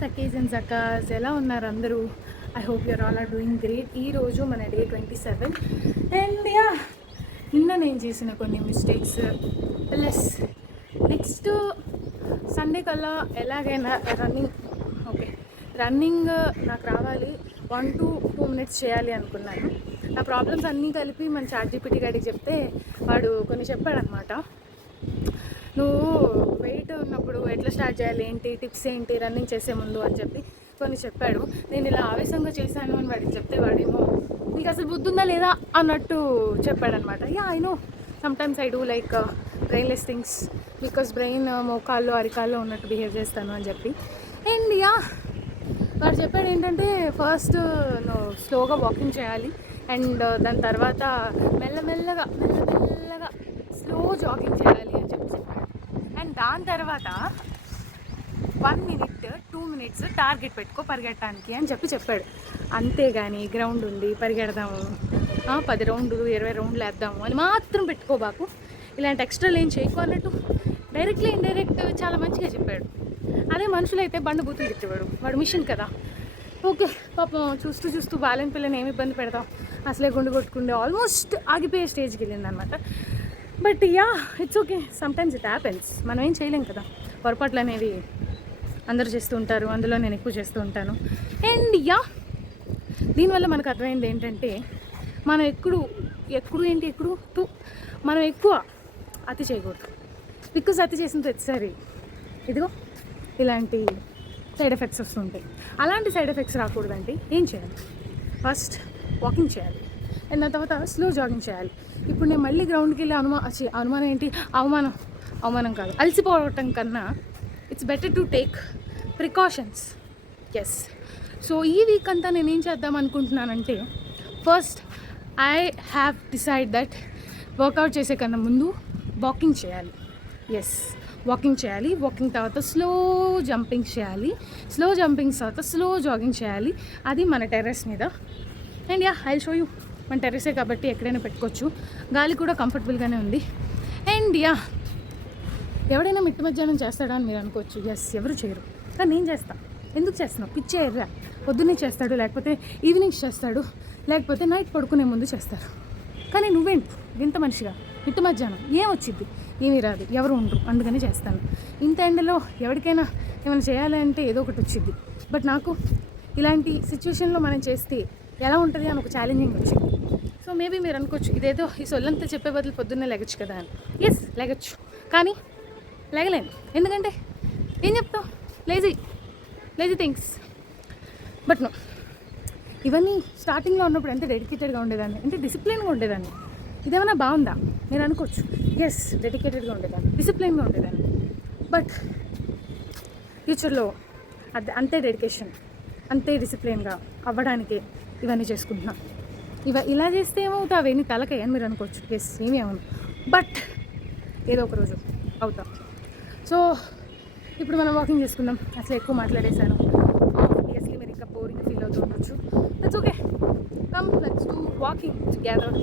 Sakhi's and సకాస్ ఎలా ఉన్నారు అందరూ? I hope you're all are doing great. ఈరోజు మన డే 27 అండ్ నిన్న నేను చేసిన కొన్ని మిస్టేక్స్ ప్లస్ నెక్స్ట్ సండే కల్లా ఎలాగైనా రన్నింగ్ నాకు రావాలి. 1 to 2 minutes చేయాలి అనుకున్నాను. నా ప్రాబ్లమ్స్ అన్నీ కలిపి మన ChatGPT గాడికి చెప్తే వాడు కొన్ని చెప్పాడనమాట. నువ్వు వెయిట్ ఉన్నప్పుడు ఎట్లా స్టార్ట్ చేయాలి, ఏంటి టిప్స్ ఏంటి రన్నింగ్ చేసే ముందు అని చెప్పి కొన్ని చెప్పాడు. నేను ఇలా ఆవేశంగా చేశాను అని వాడికి చెప్తే వాడేమో నీకు అసలు బుద్ధి ఉందా లేదా అన్నట్టు చెప్పాడనమాట. I know sometimes I do like brainless things because brain మోకాల్లో అరికాల్లో ఉన్నట్టు బిహేవ్ చేస్తాను అని చెప్పి. అండ్ వాడు చెప్పాడు ఏంటంటే ఫస్ట్ నువ్వు స్లోగా వాకింగ్ చేయాలి అండ్ దాని తర్వాత మెల్లమెల్లగా స్లో జాగింగ్ చేయాలి అని చెప్పి చెప్పాడు. అండ్ దాని తర్వాత 1 minute 2 minutes టార్గెట్ పెట్టుకో పరిగెట్టడానికి అని చెప్పాడు. అంతేగాని గ్రౌండ్ ఉంది పరిగెడదాము, 10 రౌండ్లు 20 రౌండ్లు వేద్దాము అని మాత్రం పెట్టుకోబాకు, ఇలాంటి ఎక్స్ట్రాలు ఏం చేయకు అన్నట్టు డైరెక్ట్లీ ఇండైరెక్ట్ చాలా మంచిగా చెప్పాడు. అదే మనుషులైతే బండ బూతులు తిట్టేవాడు. వాడు మిషన్ కదా. ఓకే పాపం చూస్తూ బాలేని పిల్లని ఏమి ఇబ్బంది పెడతాం, అసలే గుండు కొట్టుకుండే ఆల్మోస్ట్ ఆగిపోయే స్టేజ్కి వెళ్ళింది అనమాట. But it's okay, sometimes it happens. మనం ఏం చేయలేం కదా, పొరపాట్లు అనేవి అందరూ చేస్తూ ఉంటారు, అందులో నేను ఎక్కువ చేస్తూ ఉంటాను. అండ్ దీనివల్ల మనకు అర్థమైంది ఏంటంటే మనం మనం ఎక్కువ అతి చేయకూడదు. బికాజ్ అతి చేసిన ప్రతిసారి ఇదిగో ఇలాంటి సైడ్ ఎఫెక్ట్స్ వస్తుంటాయి. అలాంటి సైడ్ ఎఫెక్ట్స్ రాకూడదంటే ఏం చేయాలి? ఫస్ట్ వాకింగ్ చేయాలి అండ్ దాని తర్వాత స్లో జాగింగ్ చేయాలి. ఇప్పుడు నేను మళ్ళీ గ్రౌండ్కి వెళ్ళి అవమానం కాదు, అలసిపోవటం కన్నా it's better to take precautions. Yes. So ఈ వీక్ అంతా నేను ఏం చేద్దాం అనుకుంటున్నానంటే first I have decide that workout చేసే కన్నా ముందు వాకింగ్ చేయాలి. ఎస్, వాకింగ్ చేయాలి. వాకింగ్ తర్వాత స్లో జంపింగ్ చేయాలి. స్లో జంపింగ్ తర్వాత స్లో జాగింగ్ చేయాలి. అది మన టెర్రస్ మీద. And I show you. మన టెర్రసే కాబట్టి ఎక్కడైనా పెట్టుకోవచ్చు, గాలి కూడా కంఫర్టబుల్గానే ఉంది. అండ్ ఎవడైనా మిట్ట మధ్యాహ్నం చేస్తాడా అని మీరు అనుకోవచ్చు. ఎస్, ఎవరు చేయరు, కానీ నేను చేస్తాను. ఎందుకు చేస్తున్నావు? పిచ్చే ఎర్రా. పొద్దున్నే చేస్తాడు, లేకపోతే ఈవినింగ్స్ చేస్తాడు, లేకపోతే నైట్ పడుకునే ముందు చేస్తారు. కానీ నువ్వేంటి వింత మనిషిగా మిట్ట మధ్యాహ్నం ఏం వచ్చింది? ఏమీ రాదు, ఎవరు ఉండరు, అందుకని చేస్తాను. ఇంత ఎండలో ఎవరికైనా ఏమైనా చేయాలంటే ఏదో ఒకటి వచ్చింది. బట్ నాకు ఇలాంటి సిచ్యువేషన్లో మనం చేస్తే ఎలా ఉంటుంది అని ఒక ఛాలెంజింగ్ వచ్చింది. సో మేబీ మీరు అనుకోవచ్చు ఇదేదో ఈ సొల్లంతా చెప్పే బదులు పొద్దున్నే లెగచ్చు కదా అని. ఎస్, లెగచ్చు, కానీ లేగలేను. ఎందుకంటే ఏం చెప్తావు, లేజీ థింగ్స్. బట్ నో, ఇవన్నీ స్టార్టింగ్లో ఉన్నప్పుడు ఎంత డెడికేటెడ్గా ఉండేదాన్ని, ఎంత డిసిప్లిన్గా ఉండేదాన్ని. ఇదేమైనా బాగుందా నేను అనుకోవచ్చు. ఎస్, డెడికేటెడ్గా ఉండేదాన్ని, డిసిప్లిన్గా ఉండేదాన్ని. బట్ ఫ్యూచర్లో అంతే డెడికేషన్, అంతే డిసిప్లిన్గా అవ్వడానికి ఇవన్నీ చేసుకుంటున్నాను. ఇలా చేస్తే ఏమవుతావు నీ తలకాయ అని మీరు అనుకోవచ్చు. ఎస్, ఏమీ అవును, బట్ ఏదో ఒక రోజు అవుతా. సో ఇప్పుడు మనం వాకింగ్ చేసుకుందాం. అసలు ఎక్కువ మాట్లాడేశాను. ఆబ్వియస్లీ మీరు ఇంకా బోరింగ్ ఫీల్ అవుతూ ఉండొచ్చు. That's okay, come let's do walking together.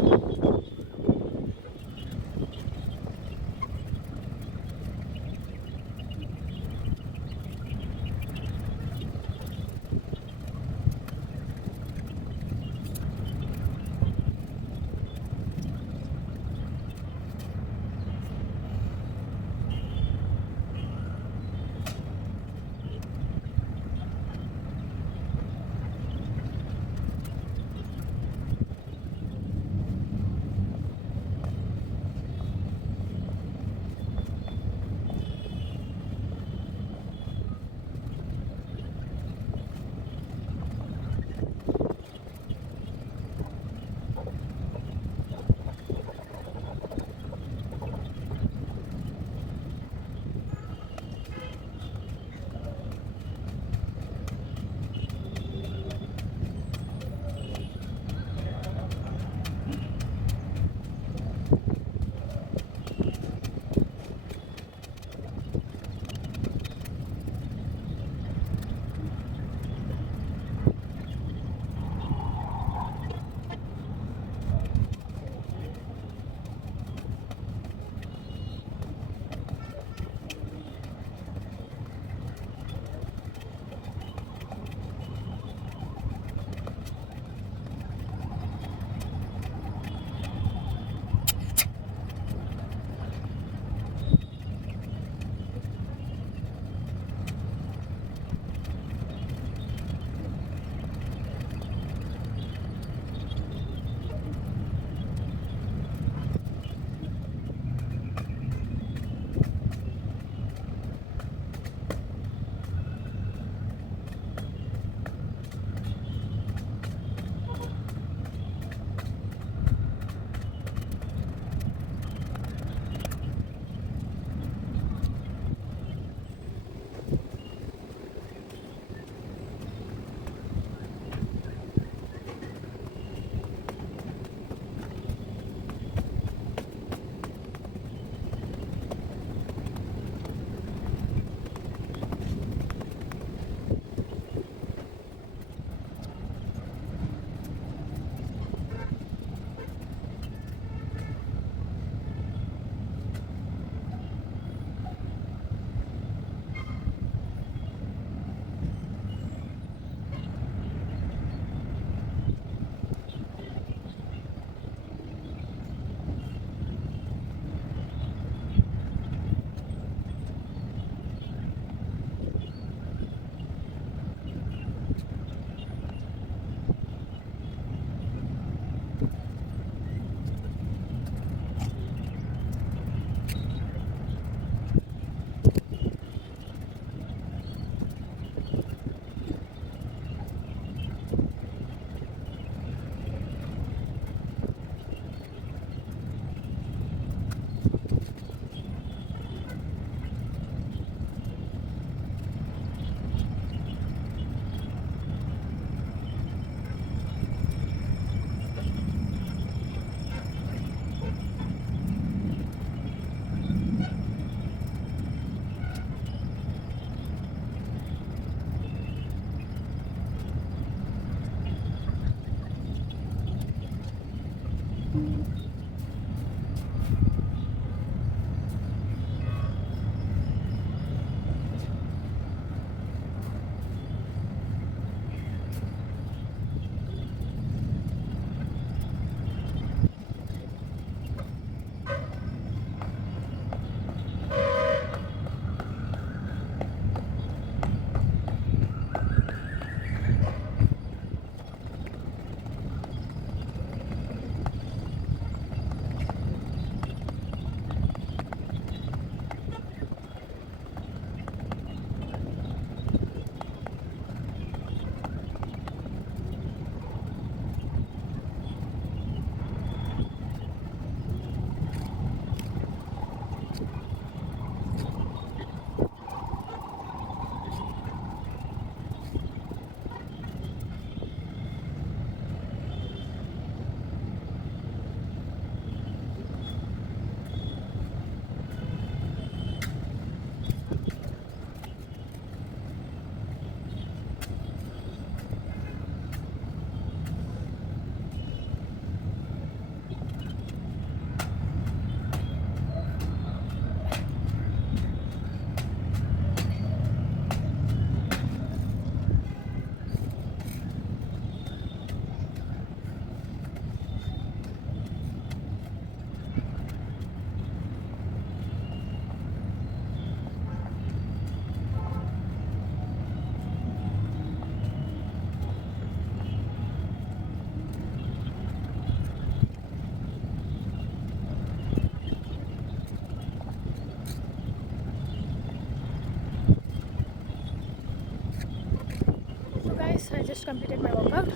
Guys, I just completed my workout.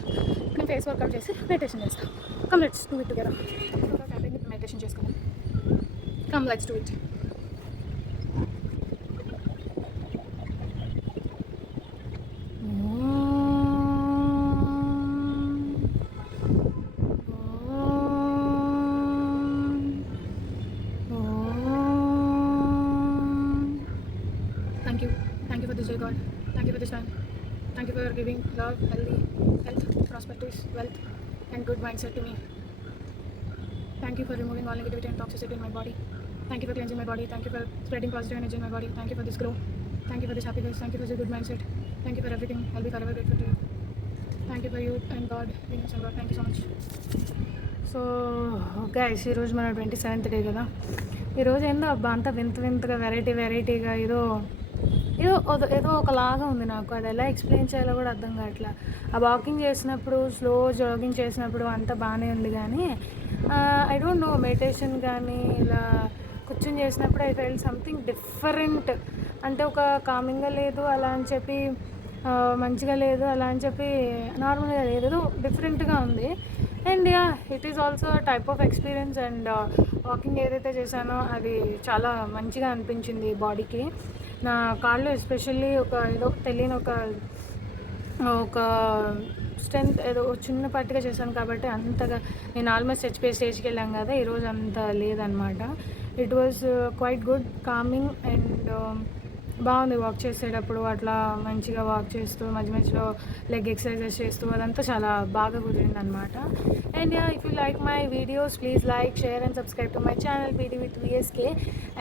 నేను ఫేస్ వర్కౌట్ చేసి మెడిటేషన్ చేస్తాను. Come let's do it together. Meditation చేసుకుందాం. Come let's do it. Thank you for this day, God. Thank you for this time. Thank you for giving love, health, prosperity, wealth, and good mindset to me. Thank you for removing all negativity and toxicity in my body. Thank you for cleansing my body. Thank you for spreading positive energy in my body. Thank you for this glow. Thank you for this happiness. Thank you for this good mindset. Thank you for everything. I'll be forever grateful to you. Thank you for you and God, universe and God. Thank you so much. So guys, ఈరోజు మన 27th day కదా. ఈరోజు ఏందో అబ్బా అంతా వింతగా వెరైటీగా ఏదో ఒకలాగా ఉంది నాకు. అది ఎలా ఎక్స్ప్లెయిన్ చేయాలో కూడా అర్థం కావట్లా. ఆ వాకింగ్ చేసినప్పుడు, స్లో జాగింగ్ చేసినప్పుడు అంతా బాగానే ఉంది, కానీ ఐ డోంట్ నో, మెడిటేషన్ కానీ ఇలా కూర్చొని చేసినప్పుడు ఐ ఫెల్ట్ సంథింగ్ డిఫరెంట్. అంటే ఒక కామింగ్గా లేదు అలా అని చెప్పి, మంచిగా లేదు అలా అని చెప్పి, నార్మల్గా లేదు, ఏదో డిఫరెంట్గా ఉంది. And yeah, it is also type of experience. And walking ఏదైతే చేశానో అది చాలా మంచిగా అనిపించింది బాడీకి. నా కాళ్ళు ఎస్పెషల్లీ ఏదో తెలియని ఒక స్ట్రెంత్ ఏదో చిన్నపాటిగా చేశాను కాబట్టి అంతగా, నేను ఆల్మోస్ట్ చచ్చిపోయే స్టేజ్కి వెళ్ళాం కదా, ఈరోజు అంత లేదనమాట. It was quite good, coming and బాగుంది. వాక్ చేసేటప్పుడు అట్లా మంచిగా వాక్ చేస్తూ మధ్యలో లెగ్ ఎక్సర్సైజెస్ చేస్తూ అదంతా చాలా బాగా కుదిరింది అనమాట. And yeah, if you like my videos, please like, share and subscribe to my channel PD with VSK.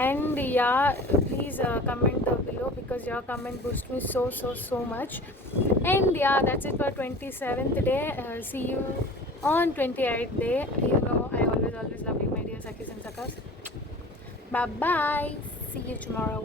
And yeah, please comment below because your comment boosts me so much. And yeah, that's it for 27th day. See you on 28th day. You know I always love you, my dear Sakis and Sakas. Bye bye. See you tomorrow.